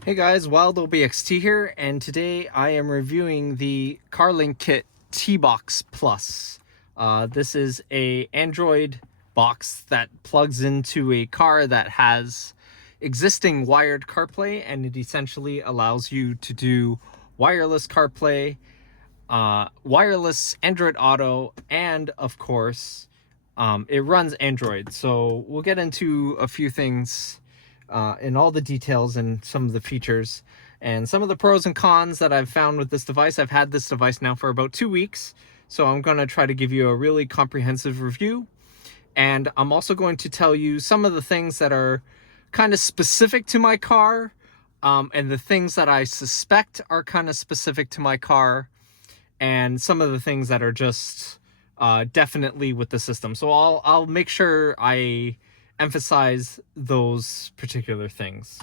Hey guys, WildOBXT here, and today I am reviewing the CarLinKit T-Box Plus. This is a Android box that plugs into a car that has existing wired CarPlay, and it essentially allows you to do wireless CarPlay, wireless Android Auto, and of course, it runs Android. So we'll get into a few things in all the details and some of the features and some of the pros and cons that I've found with this device. I've had this device now for about 2 weeks, so I'm going to try to give you a really comprehensive review. And I'm also going to tell you some of the things that are kind of specific to my car, and the things that I suspect are kind of specific to my car, and some of the things that are just definitely with the system. So I'll make sure I emphasize those particular things.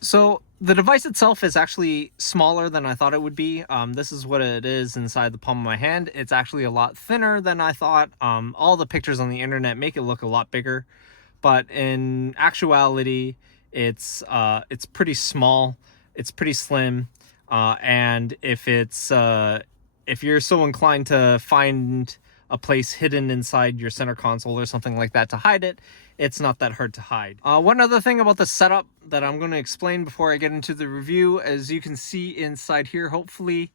So the device itself is actually smaller than I thought it would be. This is what it is inside the palm of my hand. It's actually a lot thinner than I thought. All the pictures on the internet make it look a lot bigger, but in actuality, it's pretty small. It's pretty slim, and if you're so inclined to find a place hidden inside your center console or something like that to hide it, it's not that hard to hide. One other thing about the setup that I'm going to explain before I get into the review, as you can see inside here, hopefully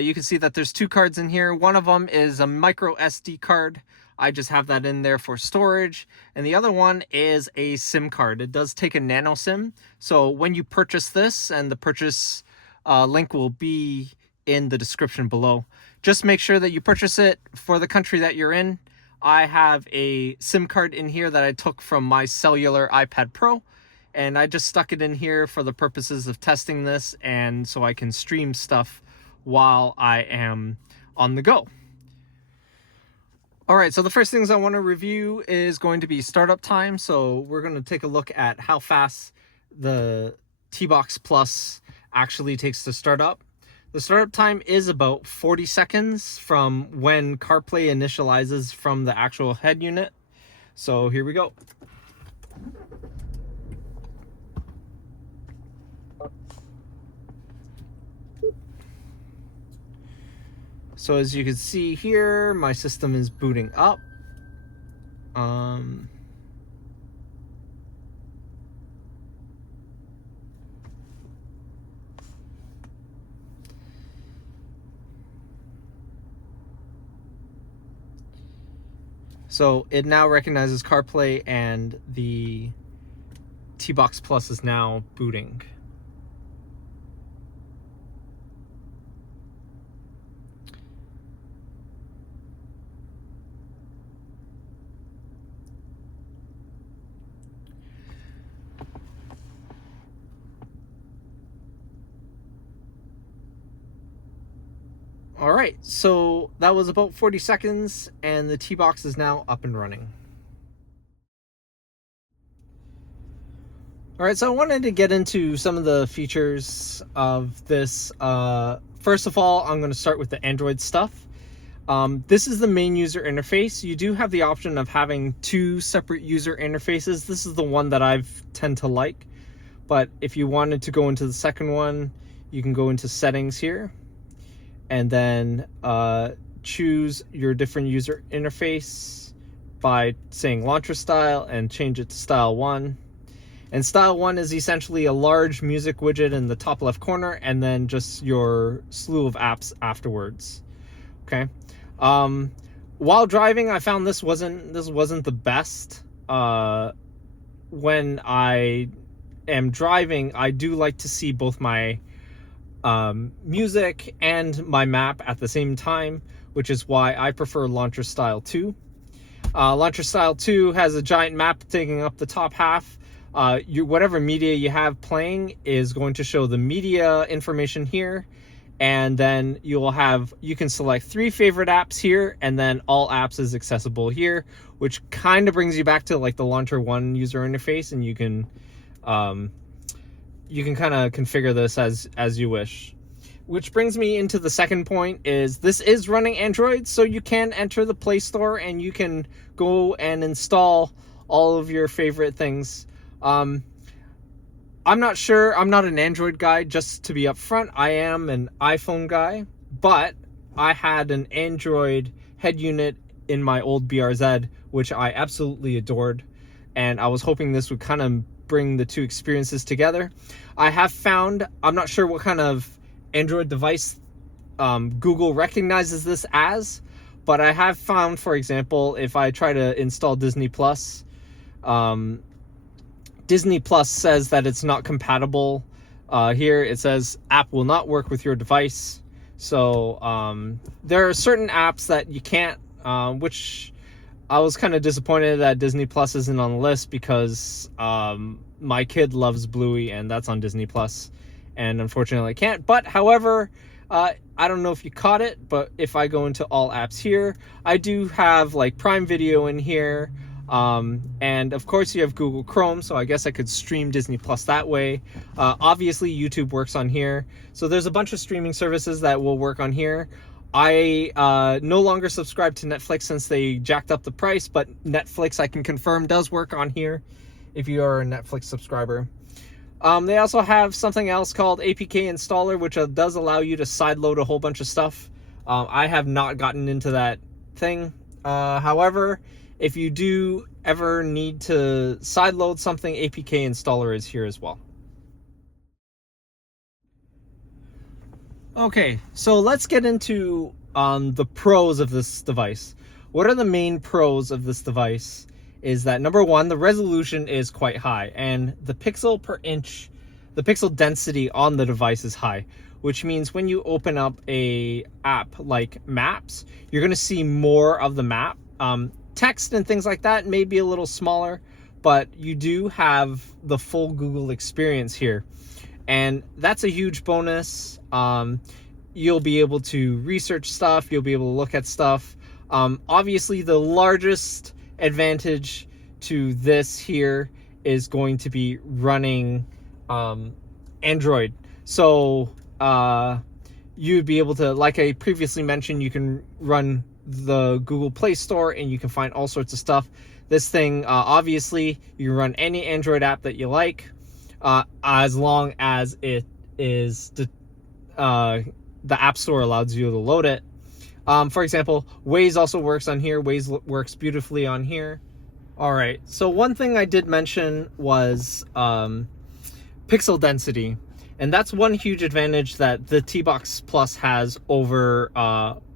you can see that there's 2 cards in here. One of them is a micro SD card. I just have that in there for storage. And the other one is a SIM card. It does take a nano SIM. So when you purchase this, and the purchase link will be in the description below, just make sure that you purchase it for the country that you're in. I have a SIM card in here that I took from my cellular iPad Pro, and I just stuck it in here for the purposes of testing this, and so I can stream stuff while I am on the go. All right, so the first things I want to review is going to be startup time. So we're going to take a look at how fast the T-Box Plus actually takes to start up. The startup time is about 40 seconds from when CarPlay initializes from the actual head unit. So here we go. So as you can see here, my system is booting up. So it now recognizes CarPlay, and the T-Box Plus is now booting. All right, so that was about 40 seconds, and the T-Box is now up and running. All right, so I wanted to get into some of the features of this. First of all, I'm going to start with the Android stuff. This is the main user interface. You do have the option of having 2 separate user interfaces. This is the one that I tend to like, but if you wanted to go into the second one, you can go into settings here, and then choose your different user interface by saying launcher style and change it to style 1. And style 1 is essentially a large music widget in the top left corner, and then just your slew of apps afterwards. Okay. While driving, I found this wasn't the best. When I am driving, I do like to see both my music and my map at the same time, which is why I prefer Launcher Style 2. Launcher Style 2 has a giant map taking up the top half. Whatever media you have playing is going to show the media information here, and then you can select 3 favorite apps here, and then all apps is accessible here, which kind of brings you back to like the Launcher 1 user interface, and you can kind of configure this as you wish. Which brings me into the second point, is this is running Android, so you can enter the Play Store and you can go and install all of your favorite things I'm not sure. I'm not an Android guy, just to be upfront. I am an iPhone guy, but I had an Android head unit in my old BRZ, which I absolutely adored, and I was hoping this would kind of bring the two experiences together. I have found, I'm not sure what kind of Android device Google recognizes this as, but I have found, for example, if I try to install Disney Plus, Disney Plus says that it's not compatible. Here it says app will not work with your device. So there are certain apps that you can't, which I was kind of disappointed that Disney Plus isn't on the list, because my kid loves Bluey and that's on Disney Plus, and unfortunately I can't. But however, I don't know if you caught it, but if I go into all apps here, I do have like Prime Video in here. And of course you have Google Chrome, so I guess I could stream Disney Plus that way. Obviously YouTube works on here, so there's a bunch of streaming services that will work on here. I no longer subscribe to Netflix since they jacked up the price, but Netflix, I can confirm, does work on here if you are a Netflix subscriber. They also have something else called APK Installer, which does allow you to sideload a whole bunch of stuff. I have not gotten into that thing. However, if you do ever need to sideload something, APK Installer is here as well. Okay, so let's get into the pros of this device. What are the main pros of this device? Is that number one, the resolution is quite high, and the pixel per inch, the pixel density on the device is high, which means when you open up a app like Maps, you're going to see more of the map. Text and things like that may be a little smaller, but you do have the full Google experience here, and that's a huge bonus. You'll be able to research stuff, you'll be able to look at stuff. Obviously the largest advantage to this here is going to be running Android. So you'd be able to, like I previously mentioned, you can run the Google Play Store and you can find all sorts of stuff. This thing, obviously you can run any Android app that you like, as long as it is the App Store allows you to load it. For example, Waze also works on here. Waze works beautifully on here. All right, so one thing I did mention was pixel density, and that's one huge advantage that the T-Box Plus has over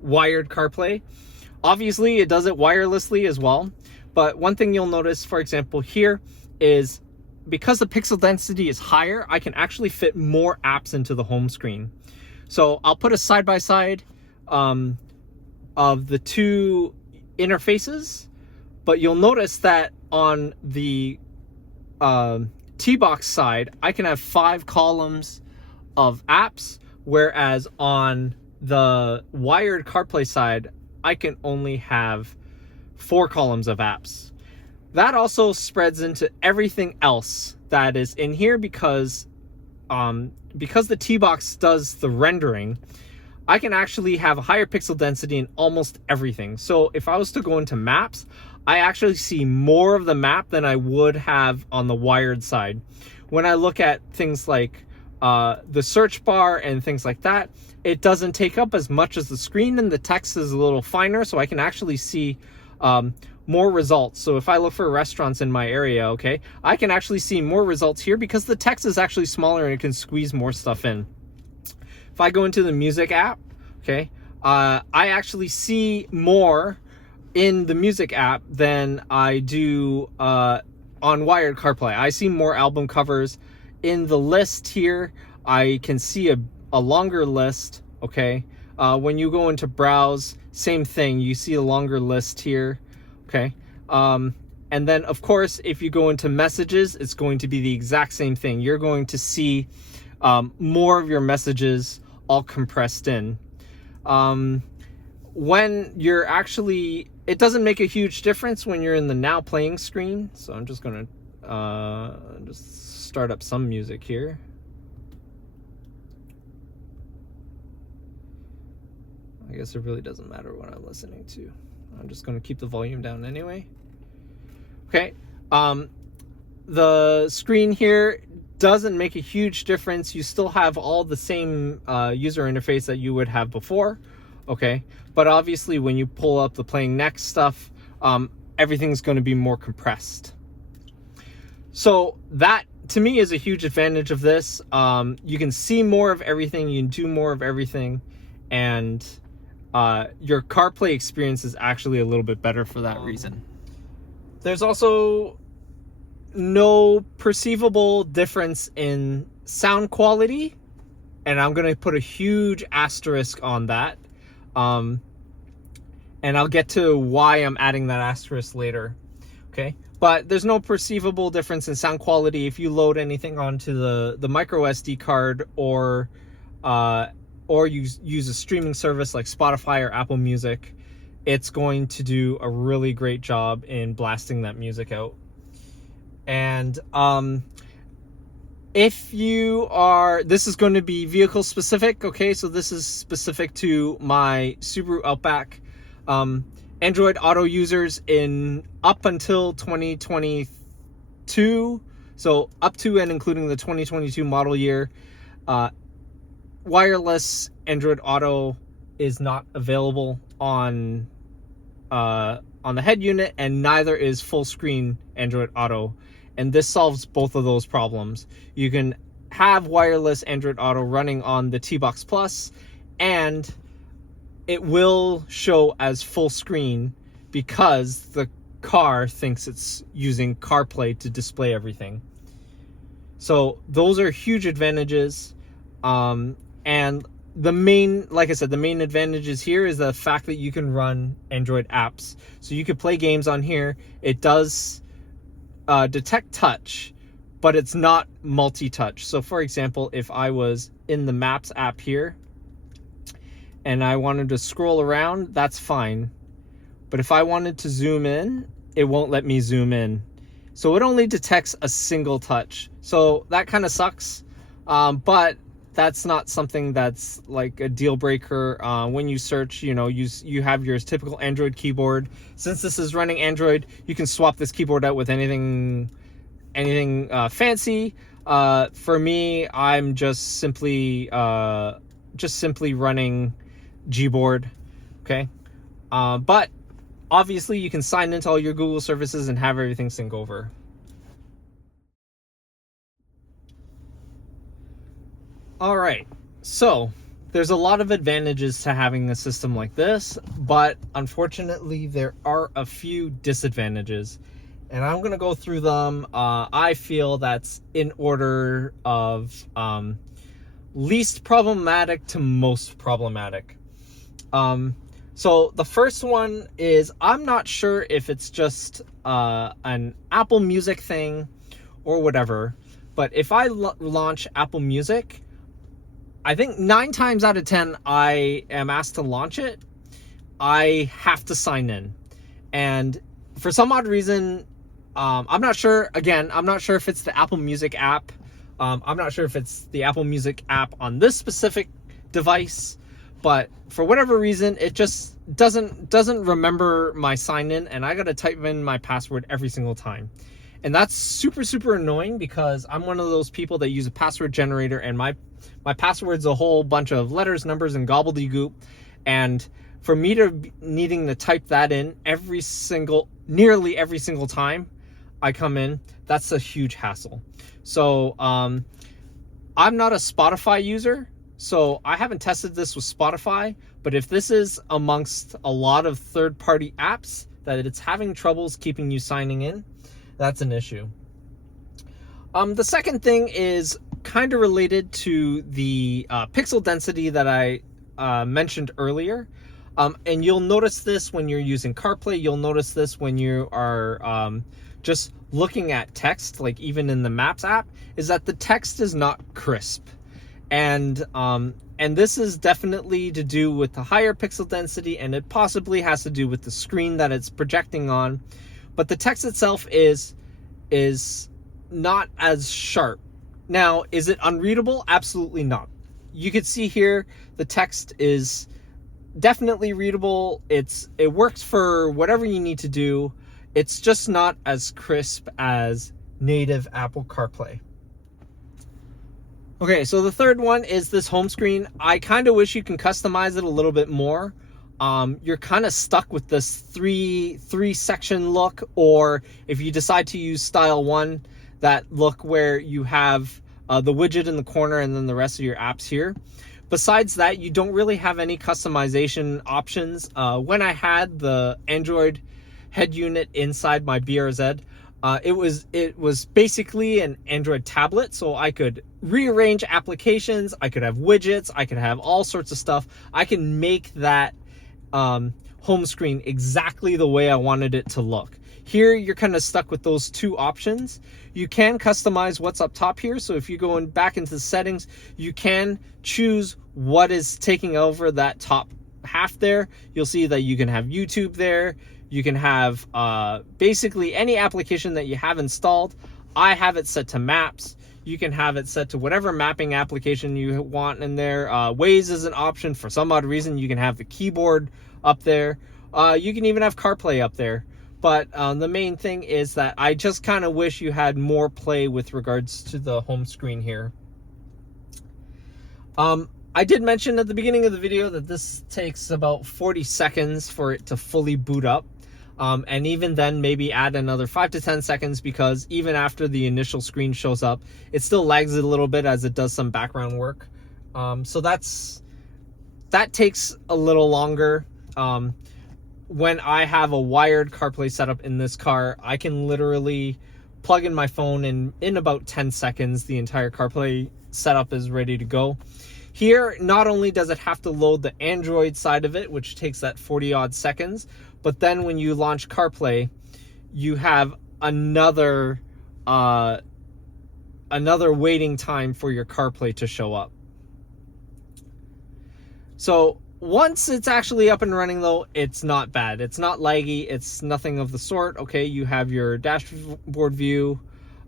wired CarPlay. Obviously, it does it wirelessly as well, but one thing you'll notice, for example, here is because the pixel density is higher, I can actually fit more apps into the home screen. So I'll put a side-by-side of the two interfaces, but you'll notice that on the T-Box side, I can have 5 columns of apps, whereas on the wired CarPlay side, I can only have 4 columns of apps. That also spreads into everything else that is in here, because the T-Box does the rendering, I can actually have a higher pixel density in almost everything. So if I was to go into Maps, I actually see more of the map than I would have on the wired side. When I look at things like the search bar and things like that, it doesn't take up as much as the screen, and the text is a little finer, so I can actually see more results. So if I look for restaurants in my area, okay, I can actually see more results here because the text is actually smaller and it can squeeze more stuff in. If I go into the music app, okay, I actually see more in the music app than I do on wired CarPlay. I see more album covers. In the list here, I can see a longer list, okay? When you go into browse, same thing, you see a longer list here, okay? And then, of course, if you go into messages, it's going to be the exact same thing. You're going to see more of your messages all compressed in. When you're actually, it doesn't make a huge difference when you're in the now playing screen. So I'm just gonna just start up some music here. I guess it really doesn't matter what I'm listening to. I'm just gonna keep the volume down anyway. Okay, the screen here doesn't make a huge difference. You still have all the same user interface that you would have before, okay? But obviously when you pull up the playing next stuff, everything's going to be more compressed. So that to me is a huge advantage of this. You can see more of everything, you can do more of everything, and your CarPlay experience is actually a little bit better for that reason. There's also no perceivable difference in sound quality, and I'm going to put a huge asterisk on that. And I'll get to why I'm adding that asterisk later. Okay, but there's no perceivable difference in sound quality if you load anything onto the micro SD card, or you use a streaming service like Spotify or Apple Music. It's going to do a really great job in blasting that music out. And if you are, this is going to be vehicle specific, okay? So this is specific to my Subaru Outback. Android Auto users in up until 2022, so up to and including the 2022 model year, wireless Android Auto is not available on the head unit, and neither is full screen Android Auto. And this solves both of those problems. You can have wireless Android Auto running on the T-Box Plus, and it will show as full screen because the car thinks it's using CarPlay to display everything. So those are huge advantages. And the main, like I said, the main advantages here is the fact that you can run Android apps. So you could play games on here. It does detect touch, but it's not multi-touch. So for example, if I was in the Maps app here and I wanted to scroll around, that's fine. But if I wanted to zoom in, it won't let me zoom in. So it only detects a single touch. So that kind of sucks. But that's not something that's like a deal breaker. When you search, you know, you have your typical Android keyboard. Since this is running Android, you can swap this keyboard out with anything fancy. For me, I'm just simply running Gboard. Okay, but obviously you can sign into all your Google services and have everything sync over. All right, so there's a lot of advantages to having a system like this, but unfortunately there are a few disadvantages, and I'm going to go through them. I feel that's in order of least problematic to most problematic. So the first one is, I'm not sure if it's just an Apple Music thing or whatever, but if I launch Apple Music, I think 9 times out of 10 I am asked to launch it, I have to sign in. And for some odd reason, I'm not sure, again, I'm not sure if it's the Apple Music app. I'm not sure if it's the Apple Music app on this specific device, but for whatever reason, it just doesn't remember my sign in, and I got to type in my password every single time. And that's super, super annoying because I'm one of those people that use a password generator, and my password's a whole bunch of letters, numbers, and gobbledygook. And for me to needing to type that in nearly every single time I come in, that's a huge hassle. So I'm not a Spotify user, so I haven't tested this with Spotify, but if this is amongst a lot of third-party apps that it's having troubles keeping you signing in, that's an issue. The second thing is kind of related to the pixel density that I mentioned earlier. And you'll notice this when you're using CarPlay. You'll notice this when you are just looking at text, like even in the Maps app, is that the text is not crisp. And this is definitely to do with the higher pixel density, and it possibly has to do with the screen that it's projecting on. But the text itself is not as sharp. Now, is it unreadable? Absolutely not. You could see here the text is definitely readable. It works for whatever you need to do. It's just not as crisp as native Apple CarPlay. Okay, so the third one is this home screen. I kind of wish you can customize it a little bit more. You're kind of stuck with this three section look, or if you decide to use style 1, that look where you have the widget in the corner and then the rest of your apps here. Besides that, you don't really have any customization options. When I had the Android head unit inside my BRZ, it was basically an Android tablet, so I could rearrange applications, I could have widgets, I could have all sorts of stuff. I can make that home screen exactly the way I wanted it to look. Here, you're kind of stuck with those two options. You can customize what's up top here. So if you go back into the settings, you can choose what is taking over that top half there. You'll see that you can have YouTube there. You can have basically any application that you have installed. I have it set to maps. You can have it set to whatever mapping application you want in there. Waze is an option. For some odd reason, you can have the keyboard up there. You can even have CarPlay up there. But the main thing is that I just kind of wish you had more play with regards to the home screen here. I did mention at the beginning of the video that this takes about 40 seconds for it to fully boot up. And even then, maybe add another 5 to 10 seconds, because even after the initial screen shows up, it still lags a little bit as it does some background work. So that takes a little longer. When I have a wired CarPlay setup in this car, I can literally plug in my phone, and in about 10 seconds, the entire CarPlay setup is ready to go. Here, not only does it have to load the Android side of it, which takes that 40 odd seconds, but then when you launch CarPlay, you have another waiting time for your CarPlay to show up. So once it's actually up and running, though, it's not bad. It's not laggy. It's nothing of the sort. Okay, you have your dashboard view.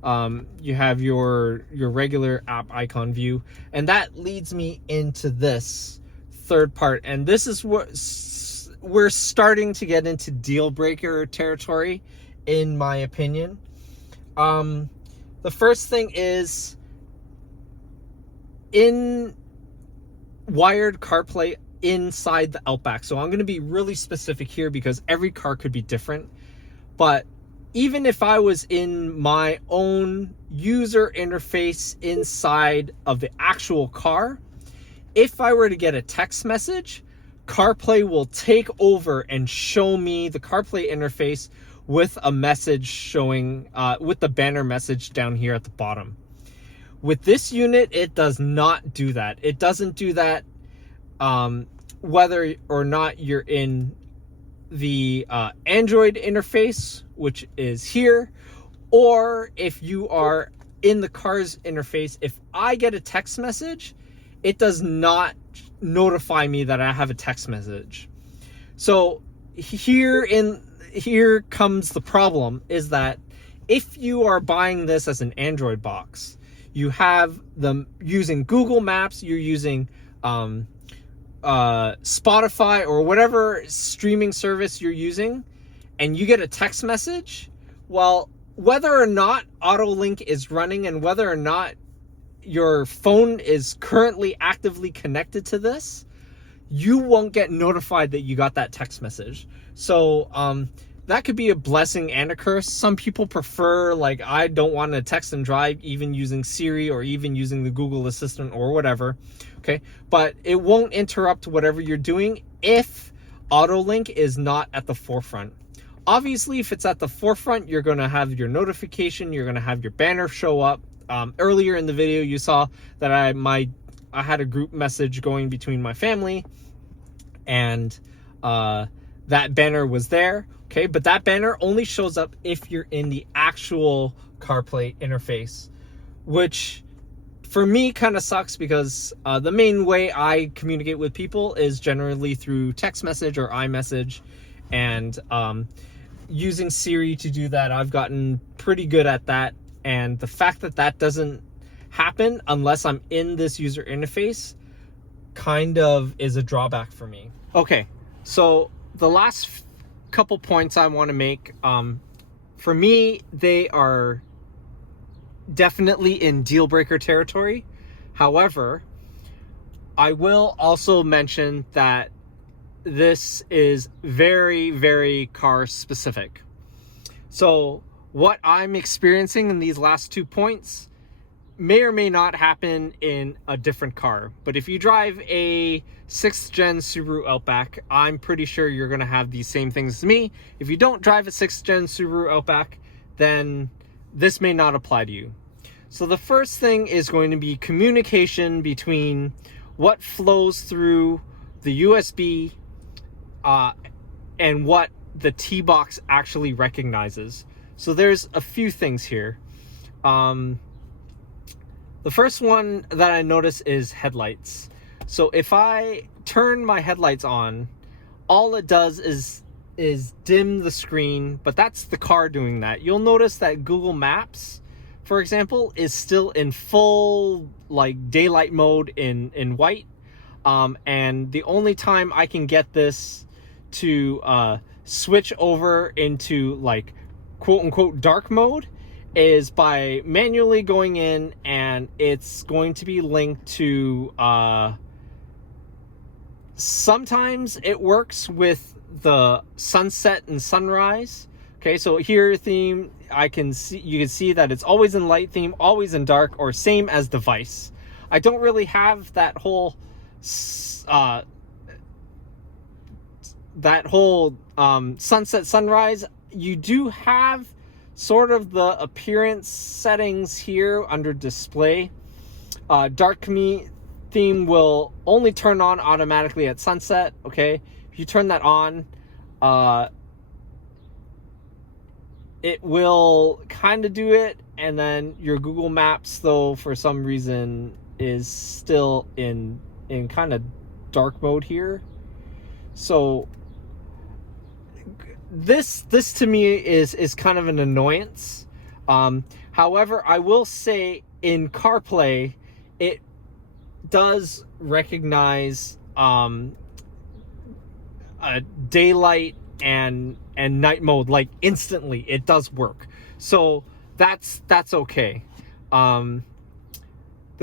You have your regular app icon view. And that leads me into this third part. And this is what we're starting to get into deal breaker territory, in my opinion. The first thing is, in wired CarPlay inside the Outback. So I'm going to be really specific here because every car could be different. But even if I was in my own user interface inside of the actual car, if I were to get a text message, CarPlay will take over and show me the CarPlay interface with a message showing, with the banner message down here at the bottom. With this unit, it does not do that. It doesn't do that whether or not you're in the Android interface, which is here, or if you are in the car's interface. If I get a text message, it does not notify me that I have a text message. So here comes the problem, is that if you are buying this as an Android box, you have them using Google Maps, you're using Spotify or whatever streaming service you're using, and you get a text message, well, whether or not AutoLink is running and whether or not your phone is currently actively connected to this, you won't get notified that you got that text message. So that could be a blessing and a curse. Some people prefer, like, I don't want to text and drive even using Siri or even using the Google Assistant or whatever. Okay, but it won't interrupt whatever you're doing if AutoLink is not at the forefront. Obviously, if it's at the forefront, you're going to have your notification, you're going to have your banner show up. Earlier in the video, you saw that I had a group message going between my family, and that banner was there. Okay, but that banner only shows up if you're in the actual CarPlay interface, which for me kind of sucks, because the main way I communicate with people is generally through text message or iMessage, and using Siri to do that, I've gotten pretty good at that. And the fact that that doesn't happen unless I'm in this user interface kind of is a drawback for me. Okay, so the last couple points I want to make, for me, they are definitely in deal breaker territory. However, I will also mention that this is very, very car specific. So what I'm experiencing in these last 2 points may or may not happen in a different car. But if you drive a 6th gen Subaru Outback, I'm pretty sure you're going to have these same things as me. If you don't drive a 6th gen Subaru Outback, then this may not apply to you. So the first thing is going to be communication between what flows through the USB and what the T-Box actually recognizes. So there's a few things here. The first one that I notice is headlights. So if I turn my headlights on, all it does is dim the screen, but that's the car doing that. You'll notice that Google Maps, for example, is still in full like daylight mode in white. And the only time I can get this to switch over into like quote unquote dark mode is by manually going in, and it's going to be linked to sometimes it works with the sunset and sunrise. Okay, so here theme, you can see that it's always in light theme, always in dark, or same as device. I don't really have that whole sunset sunrise. You do have sort of the appearance settings here under display. Dark theme will only turn on automatically at sunset. Okay, if you turn that on, it will kind of do it, and then your Google Maps, though, for some reason is still in kind of dark mode here. So this to me is kind of an annoyance. However, I will say in CarPlay it does recognize daylight and night mode like instantly. It does work, so that's okay. The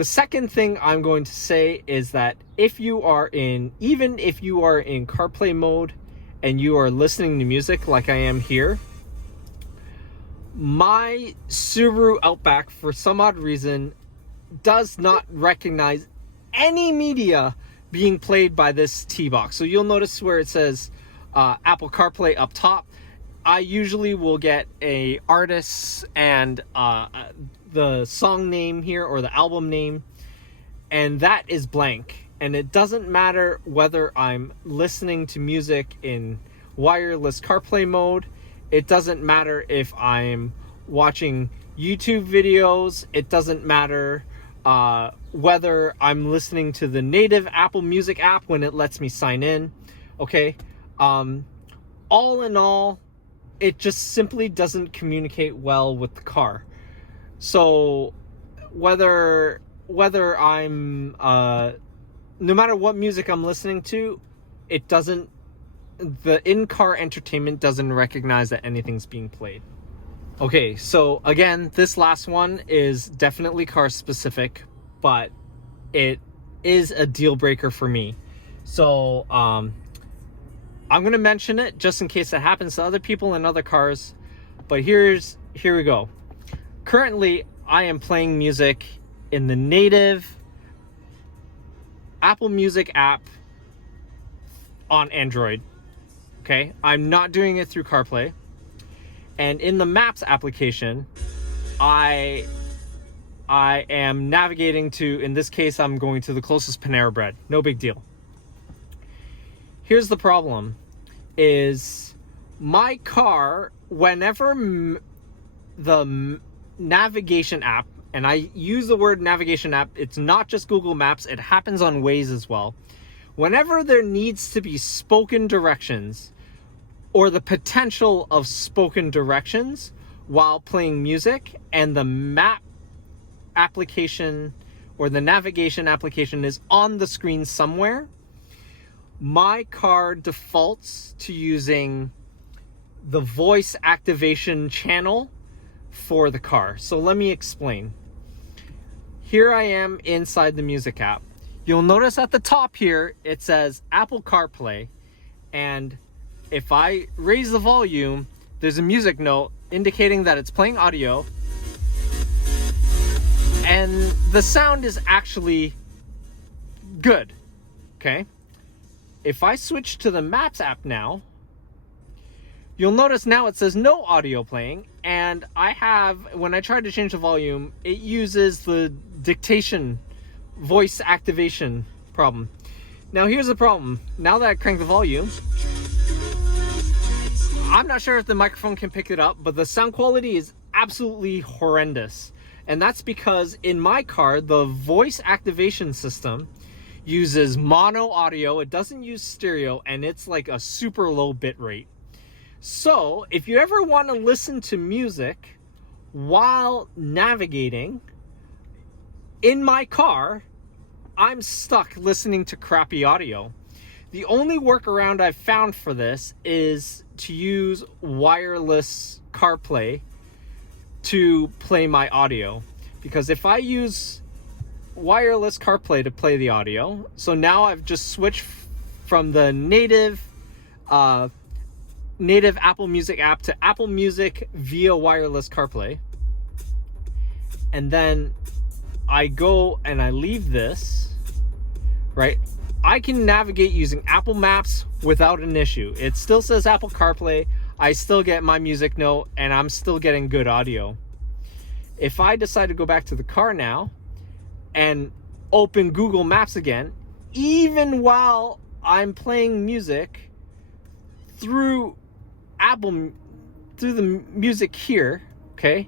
second thing I'm going to say is that even if you are in CarPlay mode and you are listening to music like I am here, my Subaru Outback, for some odd reason, does not recognize any media being played by this T-Box. So you'll notice where it says Apple CarPlay up top, I usually will get a artist and the song name here or the album name, and that is blank. And it doesn't matter whether I'm listening to music in wireless CarPlay mode. It doesn't matter if I'm watching YouTube videos. It doesn't matter whether I'm listening to the native Apple Music app when it lets me sign in. Okay, all in all, it just simply doesn't communicate well with the car. So whether I'm no matter what music I'm listening to, the in-car entertainment doesn't recognize that anything's being played. Okay, so again, this last one is definitely car specific, but it is a deal breaker for me. So I'm going to mention it just in case it happens to other people in other cars. But here we go. Currently, I am playing music in the native Apple Music app on Android. Okay, I'm not doing it through CarPlay. And in the Maps application, I am navigating to, in this case, I'm going to the closest Panera Bread. No big deal. Here's the problem, is my car, whenever the navigation app, and I use the word navigation app, it's not just Google Maps, it happens on Waze as well. Whenever there needs to be spoken directions or the potential of spoken directions while playing music, and the map application or the navigation application is on the screen somewhere, my car defaults to using the voice activation channel for the car. So let me explain. Here I am inside the music app. You'll notice at the top here, it says Apple CarPlay. And if I raise the volume, there's a music note indicating that it's playing audio. And the sound is actually good, okay? If I switch to the Maps app now, you'll notice now it says no audio playing, and when I tried to change the volume, it uses the dictation voice activation problem. Now here's the problem. Now that I crank the volume, I'm not sure if the microphone can pick it up, but the sound quality is absolutely horrendous. And that's because in my car, the voice activation system uses mono audio. It doesn't use stereo, and it's like a super low bit rate. So if you ever want to listen to music while navigating in my car, I'm stuck listening to crappy audio. The only workaround I've found for this is to use wireless CarPlay to play my audio. Because if I use wireless CarPlay to play the audio, so now I've just switched from the native Apple Music app to Apple Music via wireless CarPlay. And then I go and I leave this, right? I can navigate using Apple Maps without an issue. It still says Apple CarPlay. I still get my music note, and I'm still getting good audio. If I decide to go back to the car now and open Google Maps again, even while I'm playing music through the music here, okay,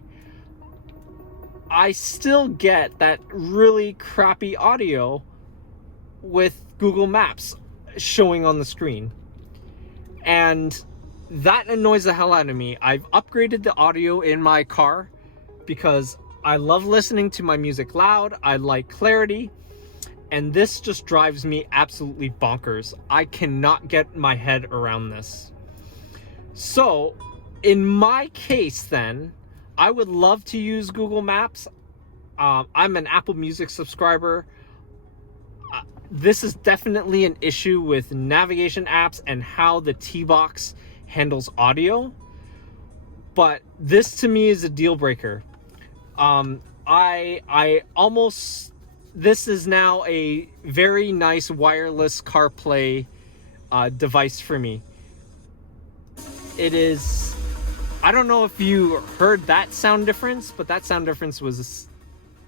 I still get that really crappy audio with Google Maps showing on the screen. And that annoys the hell out of me. I've upgraded the audio in my car because I love listening to my music loud. I like clarity. And this just drives me absolutely bonkers. I cannot get my head around this. So in my case then, I would love to use Google Maps. I'm an Apple Music subscriber. This is definitely an issue with navigation apps and how the T-Box handles audio. But this to me is a deal breaker. This is now a very nice wireless CarPlay device for me. It is, I don't know if you heard that sound difference, but that sound difference was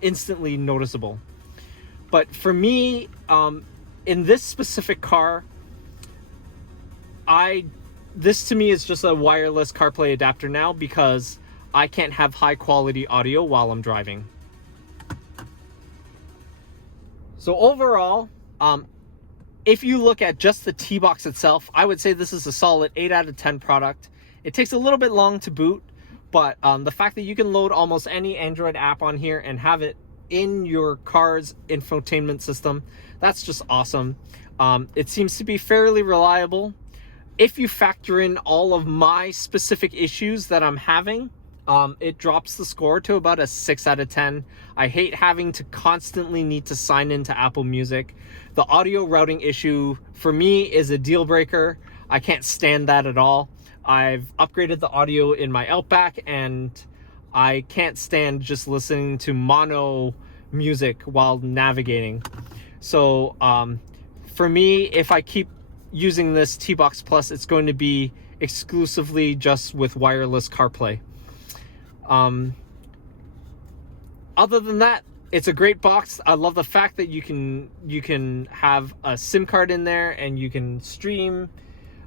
instantly noticeable. But for me, in this specific car, this to me is just a wireless CarPlay adapter now because I can't have high quality audio while I'm driving. So overall, if you look at just the T-Box itself, I would say this is a solid 8 out of 10 product. It takes a little bit long to boot, but the fact that you can load almost any Android app on here and have it in your car's infotainment system, that's just awesome. It seems to be fairly reliable. If you factor in all of my specific issues that I'm having, it drops the score to about a 6 out of 10. I hate having to constantly need to sign into Apple Music. The audio routing issue for me is a deal breaker. I can't stand that at all. I've upgraded the audio in my Outback, and I can't stand just listening to mono music while navigating. So for me, if I keep using this T-Box Plus, it's going to be exclusively just with wireless CarPlay. Other than that, it's a great box. I love the fact that you can have a SIM card in there and you can stream.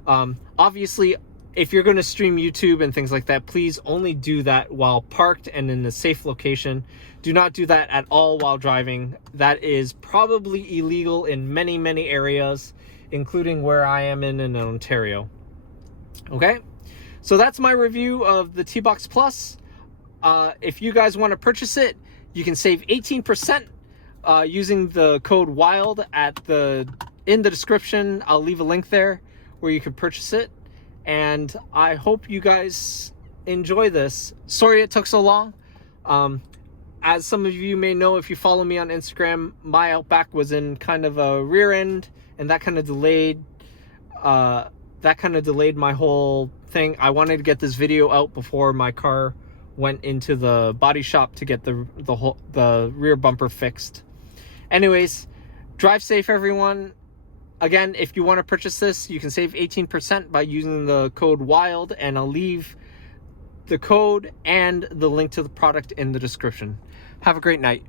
Obviously, if you're going to stream YouTube and things like that, please only do that while parked and in a safe location. Do not do that at all while driving. That is probably illegal in many, many areas, including where I am in Ontario. Okay, so that's my review of the T-Box Plus. If you guys want to purchase it, you can save 18% using the code WILD in the description. I'll leave a link there where you can purchase it. And I hope you guys enjoy this. Sorry it took so long. As some of you may know, if you follow me on Instagram, my Outback was in kind of a rear end, and that kind of delayed my whole thing. I wanted to get this video out before my car went into the body shop to get the rear bumper fixed. Anyways, drive safe, everyone. Again, if you want to purchase this, you can save 18% by using the code WILD, and I'll leave the code and the link to the product in the description. Have a great night.